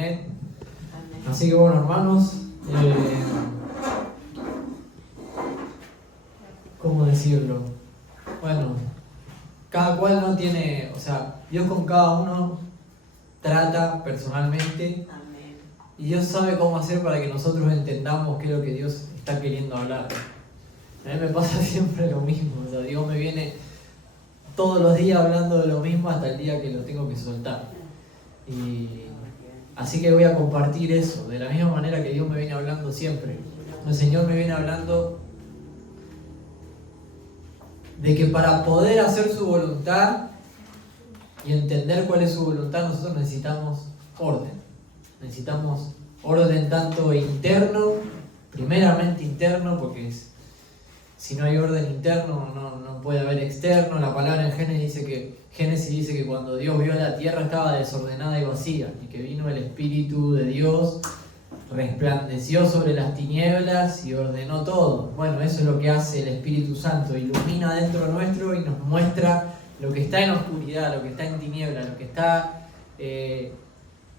internet. Así que bueno, hermanos, ¿cómo decirlo? Bueno, cada cual no tiene, o sea, Dios con cada uno trata personalmente. Y Dios sabe cómo hacer para que nosotros entendamos qué es lo que Dios está queriendo hablar. A mí me pasa siempre lo mismo, o sea, Dios me viene todos los días hablando de lo mismo hasta el día que lo tengo que soltar. Y así que voy a compartir eso, de la misma manera que Dios me viene hablando siempre. El Señor me viene hablando de que para poder hacer su voluntad y entender cuál es su voluntad, nosotros necesitamos orden. Necesitamos orden tanto interno, primeramente interno, porque si no hay orden interno no puede haber externo. La palabra en Génesis dice que cuando Dios vio la tierra estaba desordenada y vacía, y que vino el Espíritu de Dios, resplandeció sobre las tinieblas y ordenó todo. Bueno, eso es lo que hace el Espíritu Santo, ilumina dentro nuestro y nos muestra lo que está en oscuridad, lo que está en tinieblas, lo que está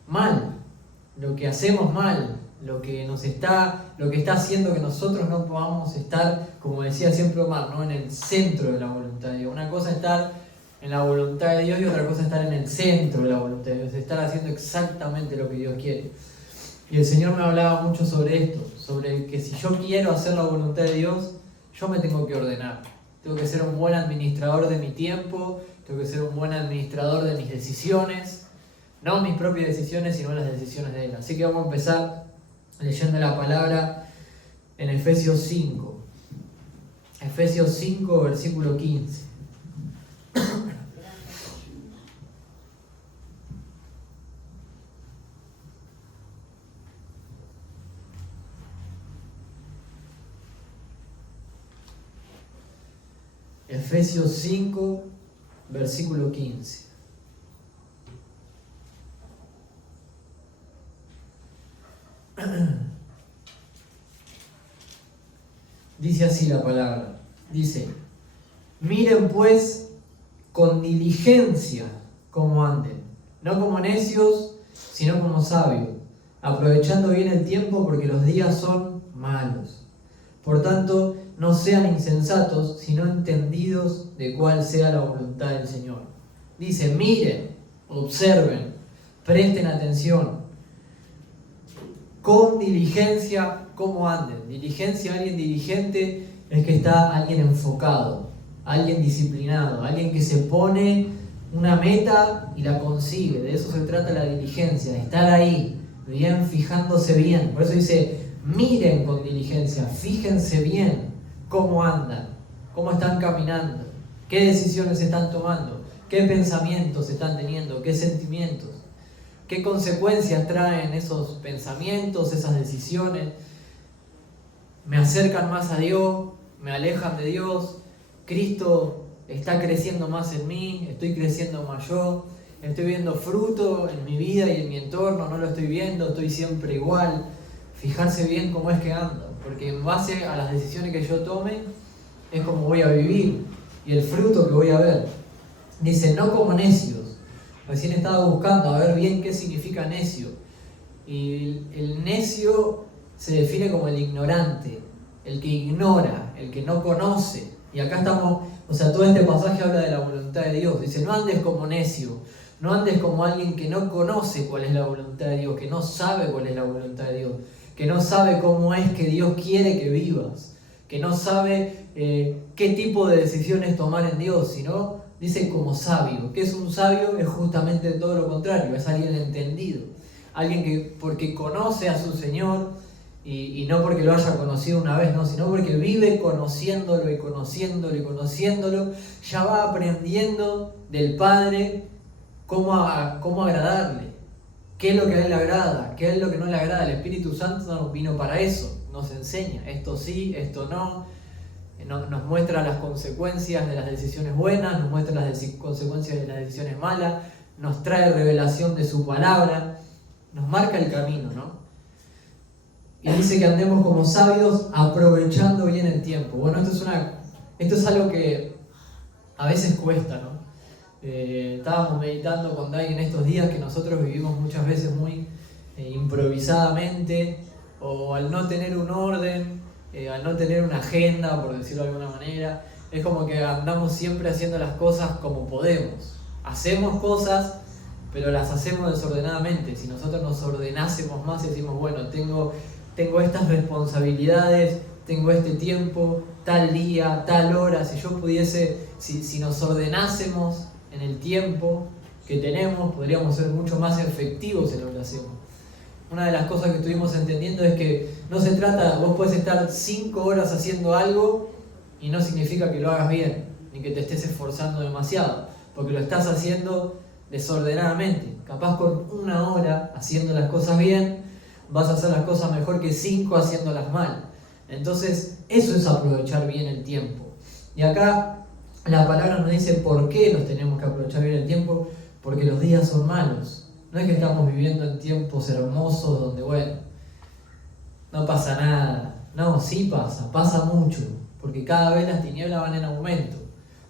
mal, lo que hacemos mal, lo que está haciendo que nosotros no podamos estar, como decía siempre Omar, ¿no? En el centro de la voluntad de Dios. Una cosa es estar en la voluntad de Dios y otra cosa es estar en el centro de la voluntad de Dios, estar haciendo exactamente lo que Dios quiere. Y el Señor me hablaba mucho sobre esto, sobre que si yo quiero hacer la voluntad de Dios, yo me tengo que ordenar. Tengo que ser un buen administrador de mi tiempo, tengo que ser un buen administrador de mis decisiones, no mis propias decisiones, sino las decisiones de Él. Así que vamos a empezar leyendo la palabra en Efesios 5. Efesios 5, versículo 15. Efesios 5, versículo 15. Dice así la palabra. Dice: miren pues con diligencia cómo anden, no como necios, sino como sabios, aprovechando bien el tiempo porque los días son malos. Por tanto, no sean insensatos, sino entendidos de cuál sea la voluntad del Señor. Dice: miren, observen, presten atención, con diligencia cómo anden. Diligencia, alguien diligente es que está alguien enfocado, alguien disciplinado, alguien que se pone una meta y la consigue. De eso se trata la diligencia, de estar ahí, bien, fijándose bien. Por eso dice: miren con diligencia, fíjense bien cómo andan, cómo están caminando, qué decisiones están tomando, qué pensamientos están teniendo, qué sentimientos, qué consecuencias traen esos pensamientos, esas decisiones. Me acercan más a Dios, me alejan de Dios. Cristo está creciendo más en mí, estoy creciendo más yo, estoy viendo fruto en mi vida y en mi entorno, no lo estoy viendo, estoy siempre igual. Fijarse bien cómo es que ando, porque en base a las decisiones que yo tome es como voy a vivir y el fruto que voy a ver. Dice: no como necios. Recién estaba buscando a ver bien qué significa necio, y el necio se define como el ignorante, el que ignora, el que no conoce. Y acá estamos, o sea, todo este pasaje habla de la voluntad de Dios. Dice: no andes como necio, no andes como alguien que no conoce cuál es la voluntad de Dios, que no sabe cuál es la voluntad de Dios, que no sabe cómo es que Dios quiere que vivas, que no sabe qué tipo de decisiones tomar en Dios, sino dice como sabio. ¿Qué es un sabio? Es justamente todo lo contrario, es alguien entendido, alguien que porque conoce a su Señor, y no porque lo haya conocido una vez, no, sino porque vive conociéndolo y conociéndolo y conociéndolo, ya va aprendiendo del Padre cómo agradarle, qué es lo que a Él le agrada, qué es lo que no le agrada. El Espíritu Santo no vino para eso, nos enseña, esto sí, esto no, nos muestra las consecuencias de las decisiones buenas, nos muestra las consecuencias de las decisiones malas, nos trae revelación de su palabra, nos marca el camino, ¿no? Y dice que andemos como sabios, aprovechando bien el tiempo. Bueno, esto es algo que a veces cuesta, ¿no? Estábamos meditando con Dai en estos días que nosotros vivimos muchas veces muy improvisadamente, o al no tener un orden, al no tener una agenda, por decirlo de alguna manera. Es como que andamos siempre haciendo las cosas como podemos. Hacemos cosas, pero las hacemos desordenadamente. Si nosotros nos ordenásemos más y decimos, bueno, tengo estas responsabilidades, tengo este tiempo, tal día, tal hora, si yo pudiese, si nos ordenásemos en el tiempo que tenemos, podríamos ser mucho más efectivos en lo que hacemos. Una de las cosas que estuvimos entendiendo es que no se trata, vos puedes estar 5 horas haciendo algo y no significa que lo hagas bien, ni que te estés esforzando demasiado, porque lo estás haciendo desordenadamente. Capaz con 1 hora haciendo las cosas bien, vas a hacer las cosas mejor que 5 haciéndolas mal. Entonces, eso es aprovechar bien el tiempo. Y acá la palabra nos dice por qué nos tenemos que aprovechar bien el tiempo, porque los días son malos. No es que estamos viviendo en tiempos hermosos donde, bueno, no pasa nada. No, sí pasa mucho, porque cada vez las tinieblas van en aumento.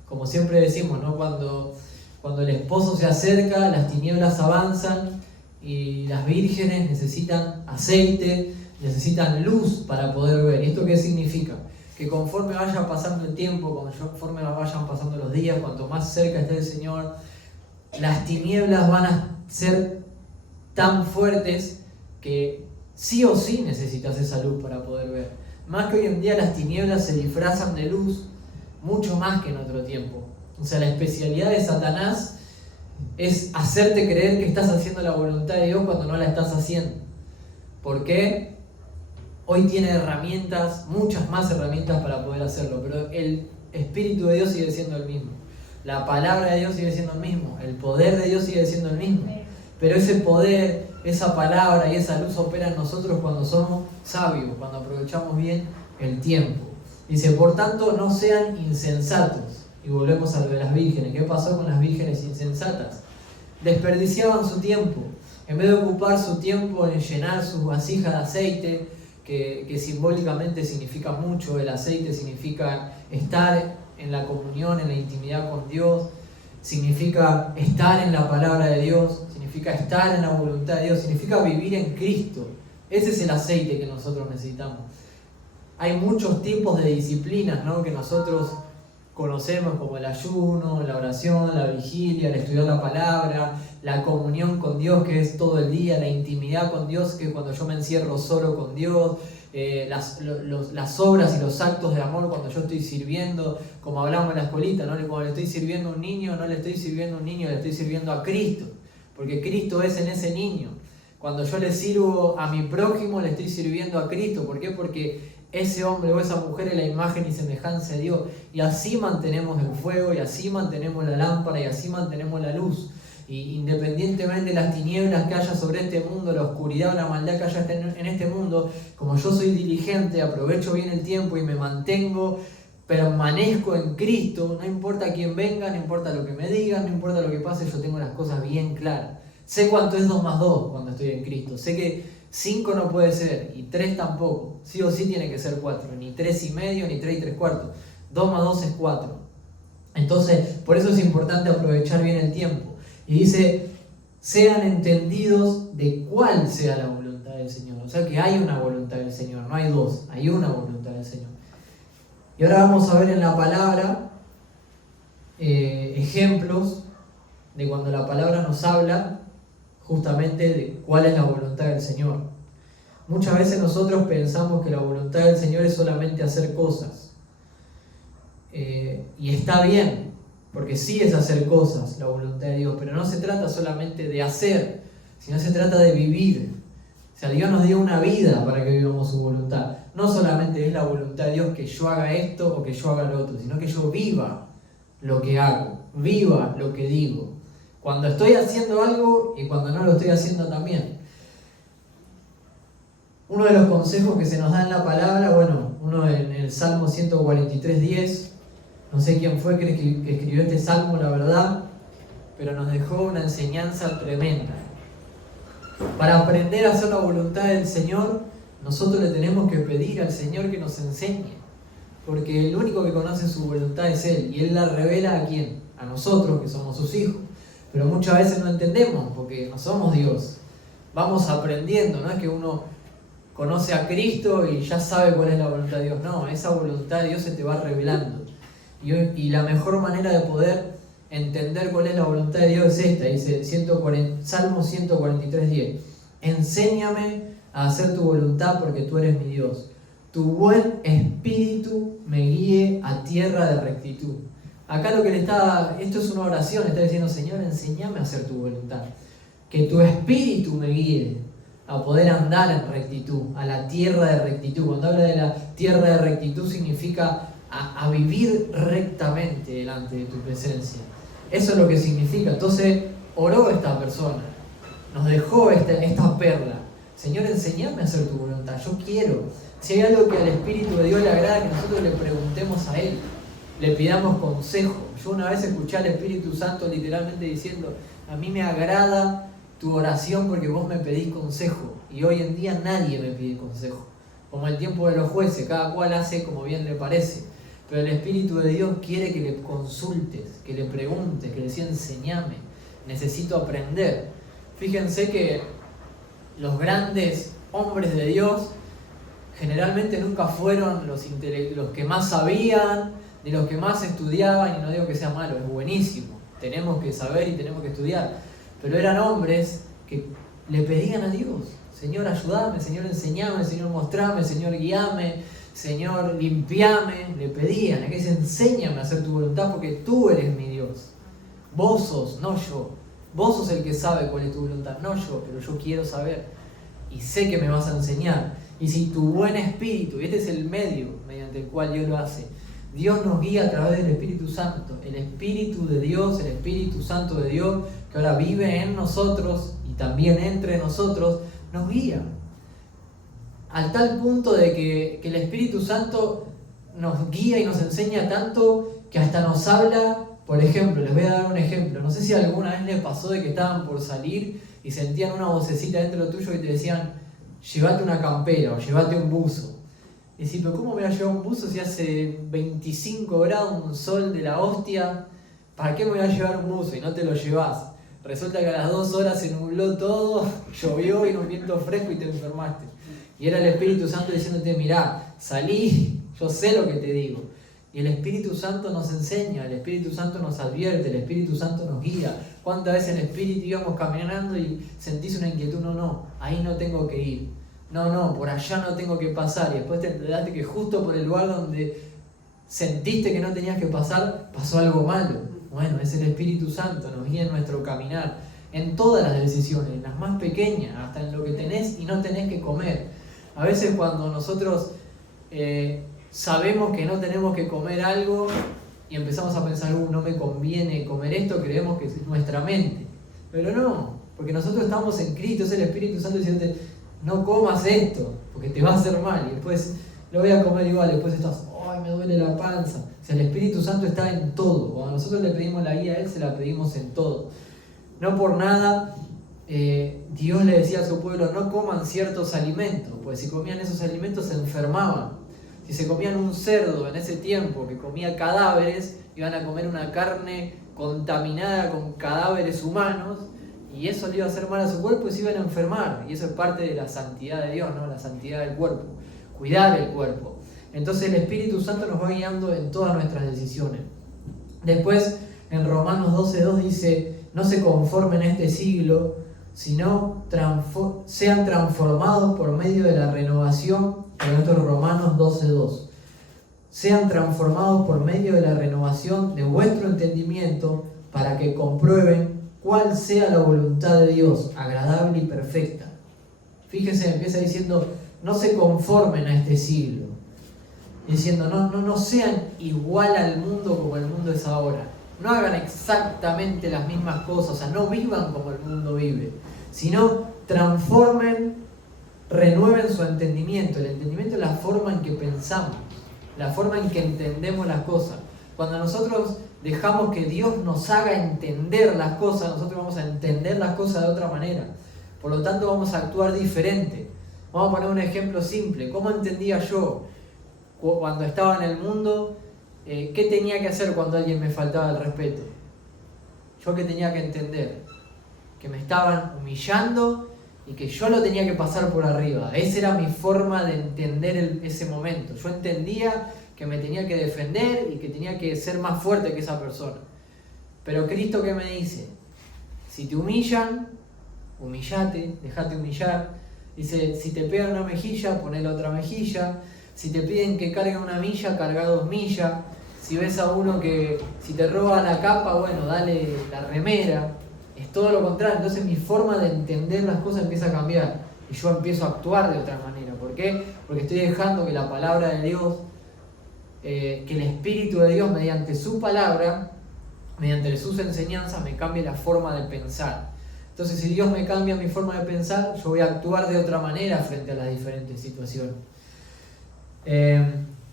Como siempre decimos, ¿no? Cuando el esposo se acerca, las tinieblas avanzan y las vírgenes necesitan aceite, necesitan luz para poder ver. ¿Y esto qué significa? Que conforme vaya pasando el tiempo, conforme vayan pasando los días, cuanto más cerca esté el Señor, las tinieblas van a ser tan fuertes que sí o sí necesitas esa luz para poder ver. Más que hoy en día las tinieblas se disfrazan de luz, mucho más que en otro tiempo. O sea, la especialidad de Satanás es hacerte creer que estás haciendo la voluntad de Dios cuando no la estás haciendo. ¿Por qué? Hoy tiene herramientas, muchas más herramientas para poder hacerlo, pero el Espíritu de Dios sigue siendo el mismo. La palabra de Dios sigue siendo el mismo. El poder de Dios sigue siendo el mismo. Pero ese poder, esa palabra y esa luz opera en nosotros cuando somos sabios, cuando aprovechamos bien el tiempo. Dice, por tanto, no sean insensatos. Y volvemos a lo de las vírgenes. ¿Qué pasó con las vírgenes insensatas? Desperdiciaban su tiempo. En vez de ocupar su tiempo en llenar sus vasijas de aceite, que simbólicamente significa mucho, el aceite significa estar en la comunión, en la intimidad con Dios, significa estar en la palabra de Dios, significa estar en la voluntad de Dios, significa vivir en Cristo. Ese es el aceite que nosotros necesitamos. Hay muchos tipos de disciplinas, ¿no?, que nosotros conocemos, como el ayuno, la oración, la vigilia, el estudiar la palabra, la comunión con Dios, que es todo el día, la intimidad con Dios, que es cuando yo me encierro solo con Dios, las obras y los actos de amor cuando yo estoy sirviendo, como hablamos en la escuelita, ¿no? Cuando le estoy sirviendo a un niño, no le estoy sirviendo a un niño, le estoy sirviendo a Cristo, porque Cristo es en ese niño. Cuando yo le sirvo a mi prójimo, le estoy sirviendo a Cristo. ¿Por qué? Porque ese hombre o esa mujer es la imagen y semejanza de Dios. Y así mantenemos el fuego, y así mantenemos la lámpara, y así mantenemos la luz. Y independientemente de las tinieblas que haya sobre este mundo, la oscuridad o la maldad que haya en este mundo, como yo soy diligente, aprovecho bien el tiempo y me mantengo, permanezco en Cristo, no importa quién venga, no importa lo que me digan, no importa lo que pase, yo tengo las cosas bien claras. Sé cuánto es 2 más 2 cuando estoy en Cristo. Sé que 5 no puede ser, y 3 tampoco. Sí o sí tiene que ser 4. Ni 3 y medio, ni 3 y 3/4. 2 más 2 es 4. Entonces, por eso es importante aprovechar bien el tiempo. Y dice, sean entendidos de cuál sea la voluntad del Señor. O sea que hay una voluntad del Señor, no hay 2, hay una voluntad del Señor. Y ahora vamos a ver en la palabra ejemplos de cuando la palabra nos habla justamente de cuál es la voluntad del Señor. Muchas veces nosotros pensamos que la voluntad del Señor es solamente hacer cosas. Y está bien, porque sí es hacer cosas la voluntad de Dios, pero no se trata solamente de hacer, sino se trata de vivir. O sea, Dios nos dio una vida para que vivamos su voluntad. No solamente es la voluntad de Dios que yo haga esto o que yo haga lo otro, sino que yo viva lo que hago, viva lo que digo. Cuando estoy haciendo algo y cuando no lo estoy haciendo también. Uno de los consejos que se nos da en la palabra, bueno, uno en el Salmo 143:10, no sé quién fue que escribió este salmo, la verdad, pero nos dejó una enseñanza tremenda. Para aprender a hacer la voluntad del Señor, nosotros le tenemos que pedir al Señor que nos enseñe, porque el único que conoce su voluntad es Él, y Él la revela ¿a quién? A nosotros, que somos sus hijos. Pero muchas veces no entendemos, porque no somos Dios. vamos aprendiendo, no es que uno conoce a Cristo y ya sabe cuál es la voluntad de Dios, no, esa voluntad de Dios se te va revelando. Y la mejor manera de poder entender cuál es la voluntad de Dios es esta, dice Salmo 143:10. Enséñame a hacer tu voluntad porque tú eres mi Dios. Tu buen espíritu me guíe a tierra de rectitud. Acá esto es una oración, está diciendo, Señor, enséñame a hacer tu voluntad. Que tu espíritu me guíe a poder andar en rectitud, a la tierra de rectitud. Cuando habla de la tierra de rectitud significa a vivir rectamente delante de tu presencia. Eso es lo que significa. Entonces oró esta persona, nos dejó esta perla. Señor, enséñame a hacer tu voluntad, yo quiero. Si hay algo que al Espíritu de Dios le agrada, que nosotros le preguntemos a Él, le pidamos consejo. Yo una vez escuché al Espíritu Santo literalmente diciendo, a mí me agrada tu oración porque vos me pedís consejo. Y hoy en día nadie me pide consejo. Como el tiempo de los jueces, cada cual hace como bien le parece. Pero el Espíritu de Dios quiere que le consultes, que le preguntes, que le decía, enséñame, necesito aprender. Fíjense que los grandes hombres de Dios generalmente nunca fueron los que más sabían, ni los que más estudiaban, y no digo que sea malo, es buenísimo. Tenemos que saber y tenemos que estudiar. Pero eran hombres que le pedían a Dios, Señor, ayúdame, Señor, enseñame, Señor, mostrame, Señor, guíame, Señor, limpiame. Le pedían, que dice, enséñame a hacer tu voluntad porque tú eres mi Dios. Vos sos, no yo. Vos sos el que sabe cuál es tu voluntad, no yo, pero yo quiero saber y sé que me vas a enseñar. Y si tu buen espíritu, y este es el medio mediante el cual Dios lo hace, Dios nos guía a través del Espíritu Santo, el Espíritu de Dios, el Espíritu Santo de Dios, que ahora vive en nosotros y también entre nosotros, nos guía. Al tal punto de que el Espíritu Santo nos guía y nos enseña tanto que hasta nos habla. Por ejemplo, les voy a dar un ejemplo. No sé si alguna vez les pasó de que estaban por salir y sentían una vocecita dentro tuyo y te decían, llévate una campera o llévate un buzo. Y decís, pero ¿cómo me voy a llevar un buzo si hace 25 grados, un sol de la hostia? ¿Para qué me voy a llevar un buzo? Y no te lo llevas. Resulta que a las 2 horas se nubló todo, llovió y un viento fresco y te enfermaste. Y era el Espíritu Santo diciéndote, mirá, salí, yo sé lo que te digo. Y el Espíritu Santo nos enseña, el Espíritu Santo nos advierte, el Espíritu Santo nos guía. ¿Cuántas veces en Espíritu íbamos caminando y sentís una inquietud? No, ahí no tengo que ir. No, por allá no tengo que pasar. Y después te enteraste que justo por el lugar donde sentiste que no tenías que pasar, pasó algo malo. Bueno, es el Espíritu Santo, nos guía en nuestro caminar, en todas las decisiones, en las más pequeñas, hasta en lo que tenés y no tenés que comer. A veces cuando nosotros sabemos que no tenemos que comer algo y empezamos a pensar, no me conviene comer esto, creemos que es nuestra mente. Pero no, porque nosotros estamos en Cristo, es el Espíritu Santo diciéndote, no comas esto, porque te va a hacer mal, y después lo voy a comer igual, después estás, ay, me duele la panza. O sea, el Espíritu Santo está en todo. Cuando nosotros le pedimos la guía a Él, se la pedimos en todo. No por nada, Dios le decía a su pueblo, no coman ciertos alimentos, pues si comían esos alimentos se enfermaban. Si se comían un cerdo en ese tiempo que comía cadáveres, iban a comer una carne contaminada con cadáveres humanos, y eso le iba a hacer mal a su cuerpo y se iban a enfermar. Y eso es parte de la santidad de Dios, ¿no? La santidad del cuerpo, cuidar el cuerpo. Entonces el Espíritu Santo nos va guiando en todas nuestras decisiones. Después en Romanos 12:2 dice, no se conformen a este siglo, sino sean transformados por medio de la renovación. En esto es Romanos 12:2. Sean transformados por medio de la renovación de vuestro entendimiento para que comprueben cuál sea la voluntad de Dios, agradable y perfecta. Fíjense, empieza diciendo, no se conformen a este siglo. Diciendo, no sean igual al mundo como el mundo es ahora. No hagan exactamente las mismas cosas, o sea, no vivan como el mundo vive, sino transformen, renueven su entendimiento. El entendimiento es la forma en que pensamos, la forma en que entendemos las cosas. Cuando nosotros dejamos que Dios nos haga entender las cosas, nosotros vamos a entender las cosas de otra manera. Por lo tanto, vamos a actuar diferente. Vamos a poner un ejemplo simple. ¿Cómo entendía yo cuando estaba en el mundo? ¿Qué tenía que hacer cuando alguien me faltaba el respeto? ¿Yo qué tenía que entender? Que me estaban humillando y que yo lo tenía que pasar por arriba. Esa era mi forma de entender ese momento. Yo entendía que me tenía que defender y que tenía que ser más fuerte que esa persona. Pero Cristo, ¿qué me dice? Si te humillan, humillate, dejate humillar. Dice, si te pegan una mejilla, poné la otra mejilla. Si te piden que cargue una milla, carga 2 millas. Si ves a uno que, si te roba la capa, bueno, dale la remera. Es todo lo contrario. Entonces mi forma de entender las cosas empieza a cambiar. Y yo empiezo a actuar de otra manera. ¿Por qué? Porque estoy dejando que la palabra de Dios, que el Espíritu de Dios mediante su palabra, mediante sus enseñanzas, me cambie la forma de pensar. Entonces, si Dios me cambia mi forma de pensar, yo voy a actuar de otra manera frente a las diferentes situaciones.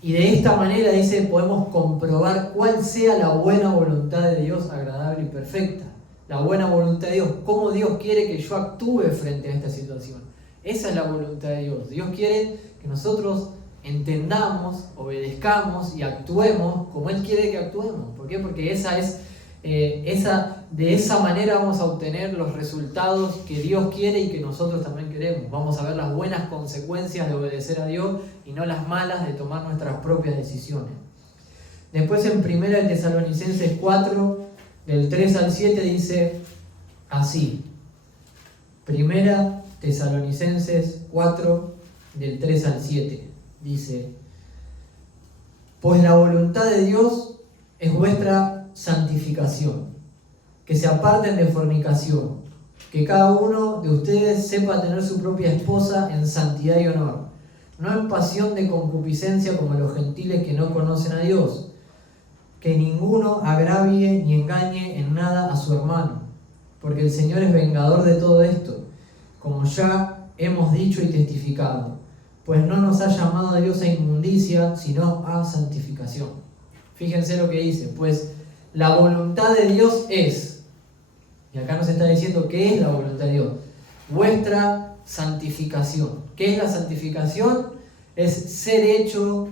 Y de esta manera, dice, podemos comprobar cuál sea la buena voluntad de Dios, agradable y perfecta. La buena voluntad de Dios, cómo Dios quiere que yo actúe frente a esta situación. Esa es la voluntad de Dios. Dios quiere que nosotros entendamos, obedezcamos y actuemos como Él quiere que actuemos. ¿Por qué? Porque de esa manera vamos a obtener los resultados que Dios quiere y que nosotros también queremos. Vamos a ver las buenas consecuencias de obedecer a Dios y no las malas de tomar nuestras propias decisiones. Después en 1 Tesalonicenses 4, del 3 al 7 dice así. 1 Tesalonicenses 4, del 3 al 7 dice: pues la voluntad de Dios es vuestra santificación, que se aparten de fornicación, que cada uno de ustedes sepa tener su propia esposa en santidad y honor, no en pasión de concupiscencia como los gentiles que no conocen a Dios, que ninguno agravie ni engañe en nada a su hermano, porque el Señor es vengador de todo esto, como ya hemos dicho y testificado, pues no nos ha llamado a Dios a inmundicia, sino a santificación. Fíjense lo que dice, pues la voluntad de Dios es, y acá nos está diciendo qué es la voluntad de Dios, vuestra santificación. ¿Qué es la santificación? Es ser hecho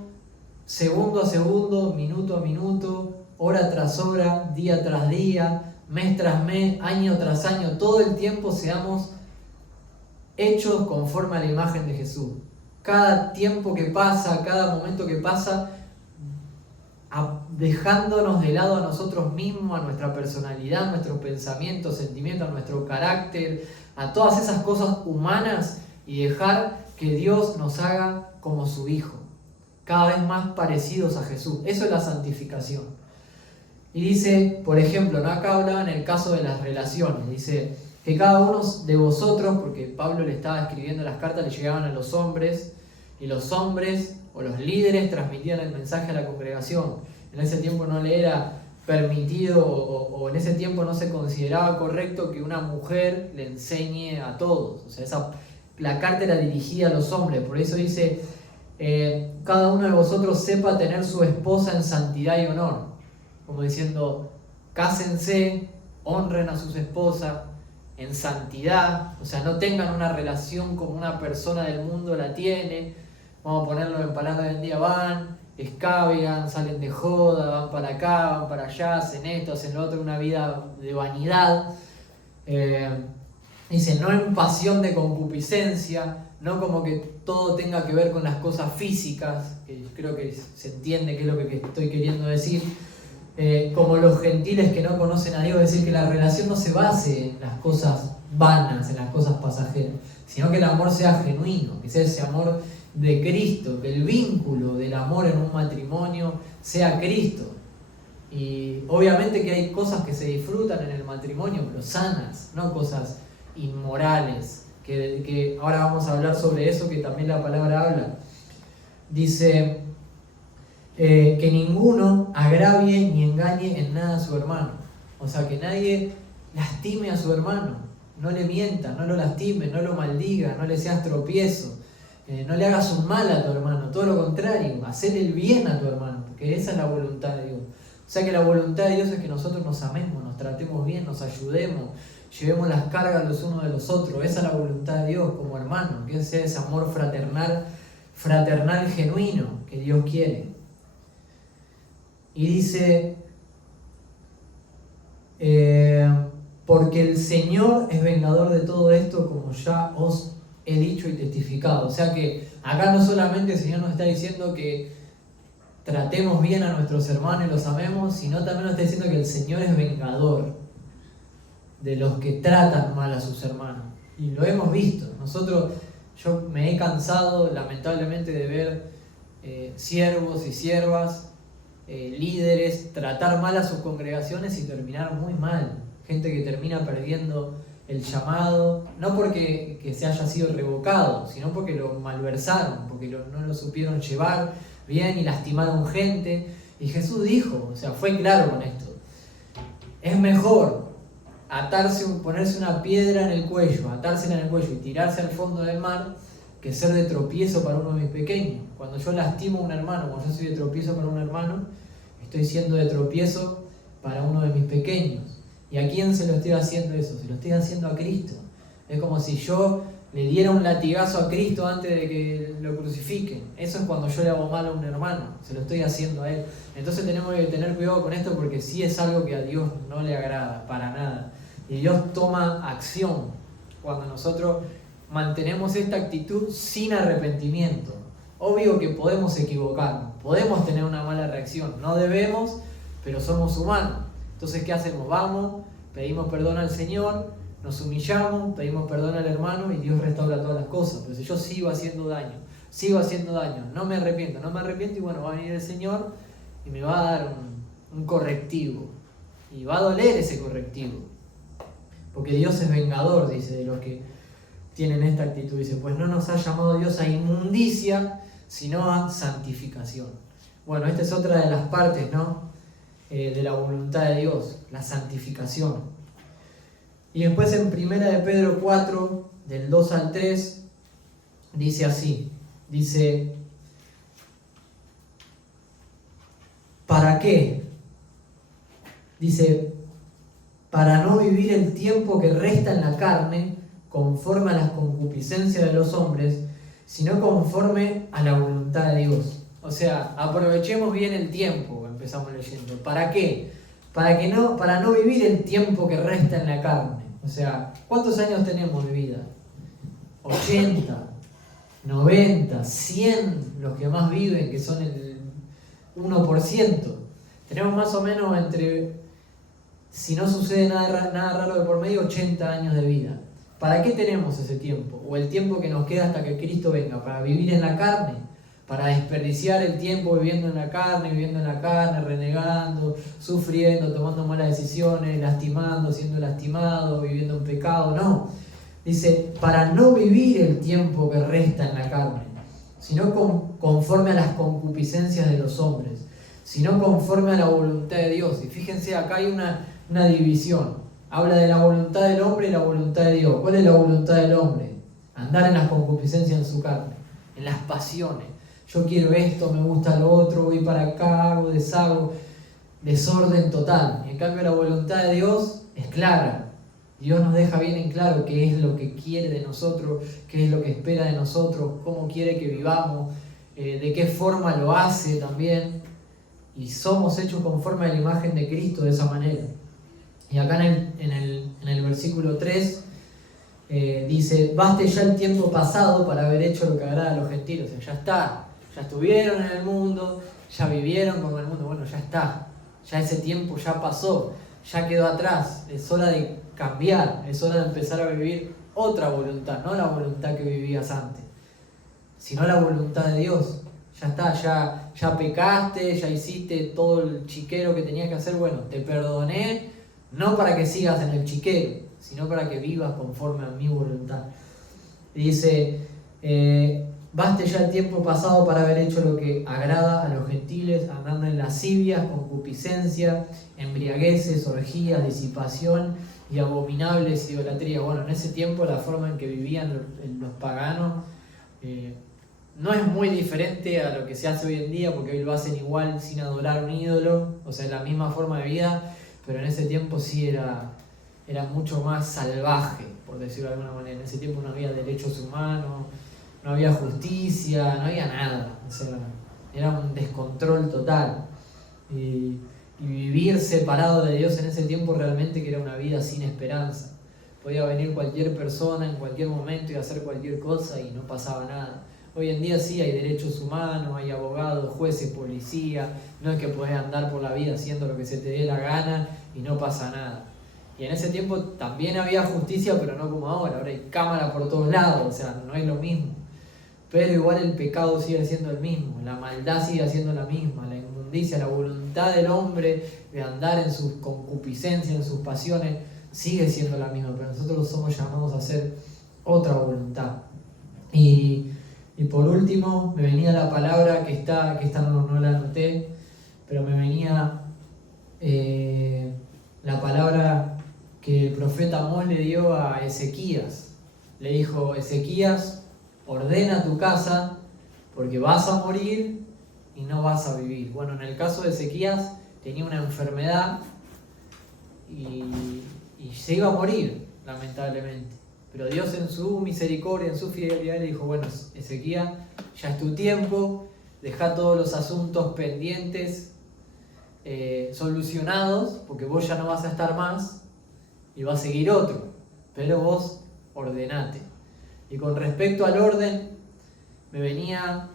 segundo a segundo, minuto a minuto, hora tras hora, día tras día, mes tras mes, año tras año, todo el tiempo seamos hechos conforme a la imagen de Jesús. Cada tiempo que pasa, cada momento que pasa, dejándonos de lado a nosotros mismos, a nuestra personalidad, a nuestros pensamientos, sentimientos, a nuestro carácter, a todas esas cosas humanas, y dejar que Dios nos haga como su Hijo, cada vez más parecidos a Jesús. Eso es la santificación. Y dice, por ejemplo, ¿no? Acá hablaba en el caso de las relaciones, dice que cada uno de vosotros, porque Pablo le estaba escribiendo las cartas, le llegaban a los hombres, y los hombres o los líderes transmitían el mensaje a la congregación. En ese tiempo no le era permitido o en ese tiempo no se consideraba correcto que una mujer le enseñe a todos. O sea, la carta era dirigida a los hombres. Por eso dice, cada uno de vosotros sepa tener su esposa en santidad y honor. Como diciendo, cásense, honren a sus esposas en santidad. O sea, no tengan una relación como una persona del mundo la tiene. Vamos a ponerlo en palabras de hoy en día, van, escabean, salen de joda, van para acá, van para allá, hacen esto, hacen lo otro, una vida de vanidad. Dice, no en pasión de concupiscencia, no como que todo tenga que ver con las cosas físicas, que creo que se entiende qué es lo que estoy queriendo decir, como los gentiles que no conocen a Dios, es decir, que la relación no se base en las cosas vanas, en las cosas pasajeras, sino que el amor sea genuino, que sea ese amor de Cristo, que el vínculo del amor en un matrimonio sea Cristo. Y obviamente que hay cosas que se disfrutan en el matrimonio, pero sanas, no cosas inmorales, que ahora vamos a hablar sobre eso, que también la palabra habla. Dice que ninguno agravie ni engañe en nada a su hermano. O sea, que nadie lastime a su hermano, no le mienta, no lo lastime, no lo maldiga, no le seas tropiezo. No le hagas un mal a tu hermano, todo lo contrario, hacerle el bien a tu hermano, porque esa es la voluntad de Dios. O sea que la voluntad de Dios es que nosotros nos amemos, nos tratemos bien, nos ayudemos, llevemos las cargas los unos de los otros. Esa es la voluntad de Dios como hermano, que sea ese amor fraternal genuino que Dios quiere. Y dice, porque el Señor es vengador de todo esto, como ya os he dicho y testificado. O sea que acá no solamente el Señor nos está diciendo que tratemos bien a nuestros hermanos y los amemos, sino también nos está diciendo que el Señor es vengador de los que tratan mal a sus hermanos. Y lo hemos visto. Yo me he cansado lamentablemente de ver siervos y siervas, líderes, tratar mal a sus congregaciones y terminar muy mal. Gente que termina perdiendo el llamado, no porque se haya sido revocado, sino porque lo malversaron, porque no lo supieron llevar bien y lastimaron gente. Y Jesús dijo, o sea, fue claro con esto: es mejor ponerse una piedra en el cuello, atársela en el cuello y tirarse al fondo del mar, que ser de tropiezo para uno de mis pequeños. Cuando yo lastimo a un hermano, cuando yo soy de tropiezo para un hermano, estoy siendo de tropiezo para uno de mis pequeños. ¿Y a quién se lo estoy haciendo eso? Se lo estoy haciendo a Cristo. Es como si yo le diera un latigazo a Cristo antes de que lo crucifiquen. Eso es cuando yo le hago mal a un hermano, se lo estoy haciendo a él. Entonces tenemos que tener cuidado con esto, porque sí es algo que a Dios no le agrada, para nada. Y Dios toma acción cuando nosotros mantenemos esta actitud sin arrepentimiento. Obvio que podemos equivocarnos, podemos tener una mala reacción, no debemos, pero somos humanos. Entonces, ¿qué hacemos? Vamos, pedimos perdón al Señor, nos humillamos, pedimos perdón al hermano y Dios restaura todas las cosas. Pero si yo sigo haciendo daño, no me arrepiento y bueno, va a venir el Señor y me va a dar un correctivo. Y va a doler ese correctivo. Porque Dios es vengador, dice, de los que tienen esta actitud. Dice, pues no nos ha llamado Dios a inmundicia, sino a santificación. Bueno, esta es otra de las partes, ¿no? De la voluntad de Dios, la santificación. Y después en 1 de Pedro 4, del 2 al 3, dice así, dice, ¿para qué? Dice, para no vivir el tiempo que resta en la carne, conforme a las concupiscencias de los hombres, sino conforme a la voluntad de Dios. O sea, aprovechemos bien el tiempo, empezamos leyendo. ¿Para qué? Para no vivir el tiempo que resta en la carne. O sea, ¿cuántos años tenemos de vida? 80, 90, 100, los que más viven, que son el 1%. Tenemos más o menos si no sucede nada raro de por medio, 80 años de vida. ¿Para qué tenemos ese tiempo? O el tiempo que nos queda hasta que Cristo venga. ¿Para vivir en la carne? ¿Para desperdiciar el tiempo viviendo en la carne, renegando, sufriendo, tomando malas decisiones, lastimando, siendo lastimado, viviendo en pecado? No. Dice, para no vivir el tiempo que resta en la carne, sino conforme a las concupiscencias de los hombres, sino conforme a la voluntad de Dios. Y fíjense, acá hay una división. Habla de la voluntad del hombre y la voluntad de Dios. ¿Cuál es la voluntad del hombre? Andar en las concupiscencias en su carne, en las pasiones. Yo quiero esto, me gusta lo otro, voy para acá, hago, deshago, desorden total. Y en cambio la voluntad de Dios es clara. Dios nos deja bien en claro qué es lo que quiere de nosotros, qué es lo que espera de nosotros, cómo quiere que vivamos, de qué forma lo hace también. Y somos hechos conforme a la imagen de Cristo de esa manera. Y acá en el versículo 3 dice, baste ya el tiempo pasado para haber hecho lo que agrada a los gentiles. O sea, ya está, ya estuvieron en el mundo, ya vivieron como el mundo, bueno, ya está, ya ese tiempo ya pasó, ya quedó atrás, es hora de cambiar, es hora de empezar a vivir otra voluntad, no la voluntad que vivías antes, sino la voluntad de Dios. Ya está, ya pecaste, ya hiciste todo el chiquero que tenías que hacer, bueno, te perdoné, no para que sigas en el chiquero, sino para que vivas conforme a mi voluntad. Dice, baste ya el tiempo pasado para haber hecho lo que agrada a los gentiles, andando en lascivias, concupiscencia, embriagueces, orgías, disipación y abominables idolatrías. Bueno, en ese tiempo la forma en que vivían los paganos no es muy diferente a lo que se hace hoy en día, porque hoy lo hacen igual sin adorar un ídolo, o sea, la misma forma de vida, pero en ese tiempo sí era mucho más salvaje, por decirlo de alguna manera. En ese tiempo no había derechos humanos, no había justicia, no había nada. O sea, era un descontrol total. Y y vivir separado de Dios en ese tiempo realmente que era una vida sin esperanza. Podía venir cualquier persona en cualquier momento y hacer cualquier cosa y no pasaba nada. Hoy en día sí hay derechos humanos, hay abogados, jueces, policía, no es que podés andar por la vida haciendo lo que se te dé la gana y no pasa nada. Y en ese tiempo también había justicia, pero no como ahora hay cámara por todos lados, o sea, no es lo mismo. Pero igual el pecado sigue siendo el mismo, la maldad sigue siendo la misma, la inmundicia, la voluntad del hombre de andar en sus concupiscencias, en sus pasiones, sigue siendo la misma, pero nosotros somos llamados a hacer otra voluntad. Y por último, me venía la palabra que esta no la anoté, pero me venía la palabra que el profeta Amós le dio a Ezequías. Le dijo: Ezequías, ordena tu casa porque vas a morir y no vas a vivir. Bueno, en el caso de Ezequías tenía una enfermedad y se iba a morir, lamentablemente. Pero Dios en su misericordia, en su fidelidad, le dijo: bueno, Ezequías, ya es tu tiempo, deja todos los asuntos pendientes, solucionados, porque vos ya no vas a estar más y va a seguir otro, pero vos ordenate. Y con respecto al orden, me venía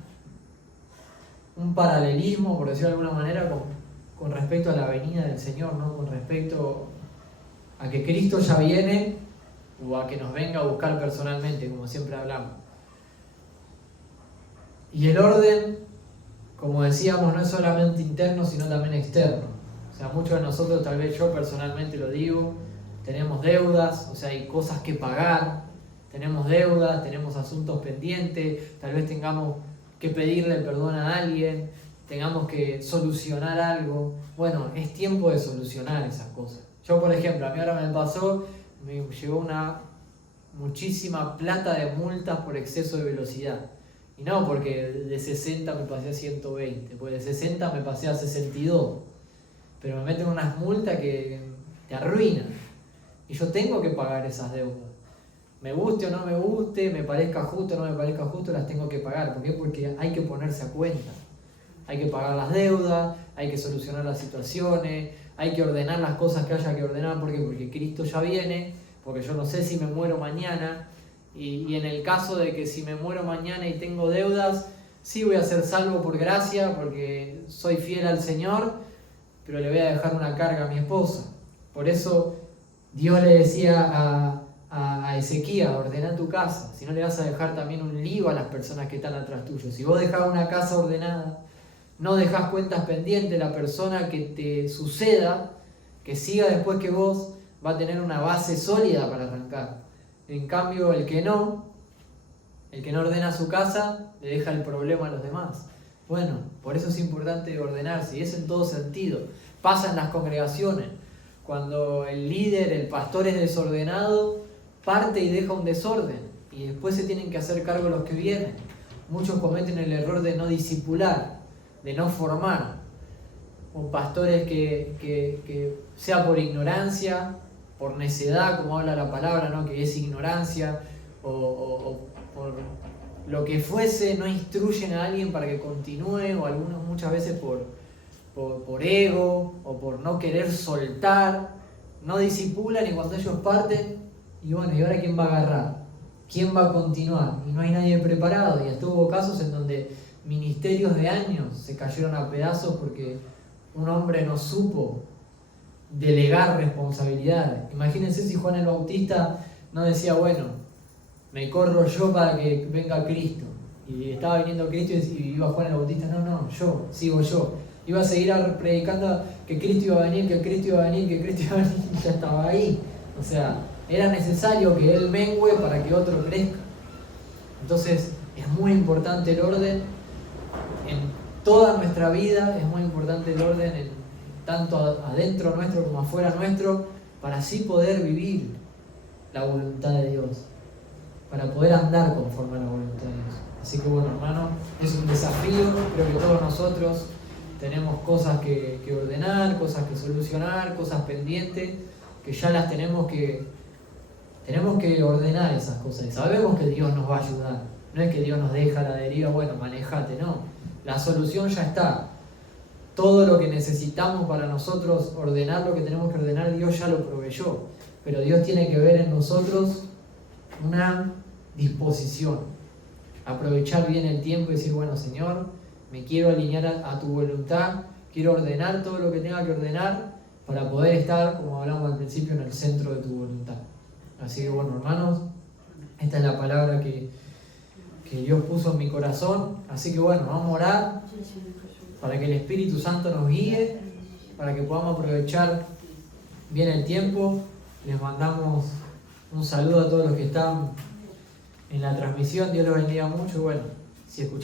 un paralelismo, por decirlo de alguna manera, con respecto a la venida del Señor, ¿no? Con respecto a que Cristo ya viene o a que nos venga a buscar personalmente, como siempre hablamos. Y el orden, como decíamos, no es solamente interno, sino también externo. O sea, muchos de nosotros, tal vez yo personalmente lo digo, tenemos deudas, o sea, hay cosas que pagar, tenemos deudas, tenemos asuntos pendientes, tal vez tengamos que pedirle perdón a alguien, tengamos que solucionar algo. Bueno, es tiempo de solucionar esas cosas. Yo, por ejemplo, a mí ahora me pasó, me llegó muchísima plata de multas por exceso de velocidad. Y no porque de 60 me pasé a 120, porque de 60 me pasé a 62. Pero me meten unas multas que te arruinan. Y yo tengo que pagar esas deudas. Me guste o no me guste, me parezca justo o no me parezca justo, las tengo que pagar. ¿Por qué? Porque hay que ponerse a cuenta. Hay que pagar las deudas, hay que solucionar las situaciones, hay que ordenar las cosas que haya que ordenar. ¿Por qué? Porque Cristo ya viene, porque yo no sé si me muero mañana. Y en el caso de que si me muero mañana y tengo deudas, sí voy a ser salvo por gracia, porque soy fiel al Señor, pero le voy a dejar una carga a mi esposa. Por eso Dios le decía a Ezequías: ordena tu casa, si no le vas a dejar también un lío a las personas que están atrás tuyo. Si vos dejás una casa ordenada, no dejás cuentas pendientes, la persona que te suceda, que siga después que vos, va a tener una base sólida para arrancar. En cambio, el que no ordena su casa, le deja el problema a los demás. Bueno, por eso es importante ordenarse, y eso en todo sentido. Pasa en las congregaciones. Cuando el líder, el pastor es desordenado, parte y deja un desorden, y después se tienen que hacer cargo los que vienen. Muchos cometen el error de no discipular, de no formar. Con pastores que sea por ignorancia, por necedad, como habla la palabra, ¿no? Que es ignorancia, o por lo que fuese, no instruyen a alguien para que continúe, o algunos muchas veces por ego, o por no querer soltar, no discipulan, y cuando ellos parten, y bueno, ¿y ahora quién va a agarrar? ¿Quién va a continuar? Y no hay nadie preparado, y hasta hubo casos en donde ministerios de años se cayeron a pedazos porque un hombre no supo delegar responsabilidades. Imagínense si Juan el Bautista no decía: bueno, me corro yo para que venga Cristo. Y estaba viniendo Cristo y iba Juan el Bautista: no, yo, sigo yo. Iba a seguir predicando que Cristo iba a venir, que Cristo iba a venir, que Cristo iba a venir, y ya estaba ahí. O sea, era necesario que él mengue para que otro crezca. Entonces, es muy importante el orden en toda nuestra vida, es muy importante el orden tanto adentro nuestro como afuera nuestro, para así poder vivir la voluntad de Dios, para poder andar conforme a la voluntad de Dios. Así que bueno, hermano, es un desafío. Creo que todos nosotros tenemos cosas que ordenar, cosas que solucionar, cosas pendientes, que ya las tenemos que ordenar esas cosas. Y sabemos que Dios nos va a ayudar. No es que Dios nos deja a la deriva, bueno, manejate, no. La solución ya está. todo lo que necesitamos para nosotros ordenar lo que tenemos que ordenar, Dios ya lo proveyó. Pero Dios tiene que ver en nosotros una disposición. Aprovechar bien el tiempo y decir, bueno, Señor, me quiero alinear a tu voluntad, quiero ordenar todo lo que tenga que ordenar para poder estar, como hablamos al principio, en el centro de tu voluntad. Así que bueno, hermanos, esta es la palabra que Dios puso en mi corazón. Así que bueno, vamos a orar para que el Espíritu Santo nos guíe, para que podamos aprovechar bien el tiempo. Les mandamos un saludo a todos los que están en la transmisión. Dios los bendiga mucho. Y bueno, si escuchamos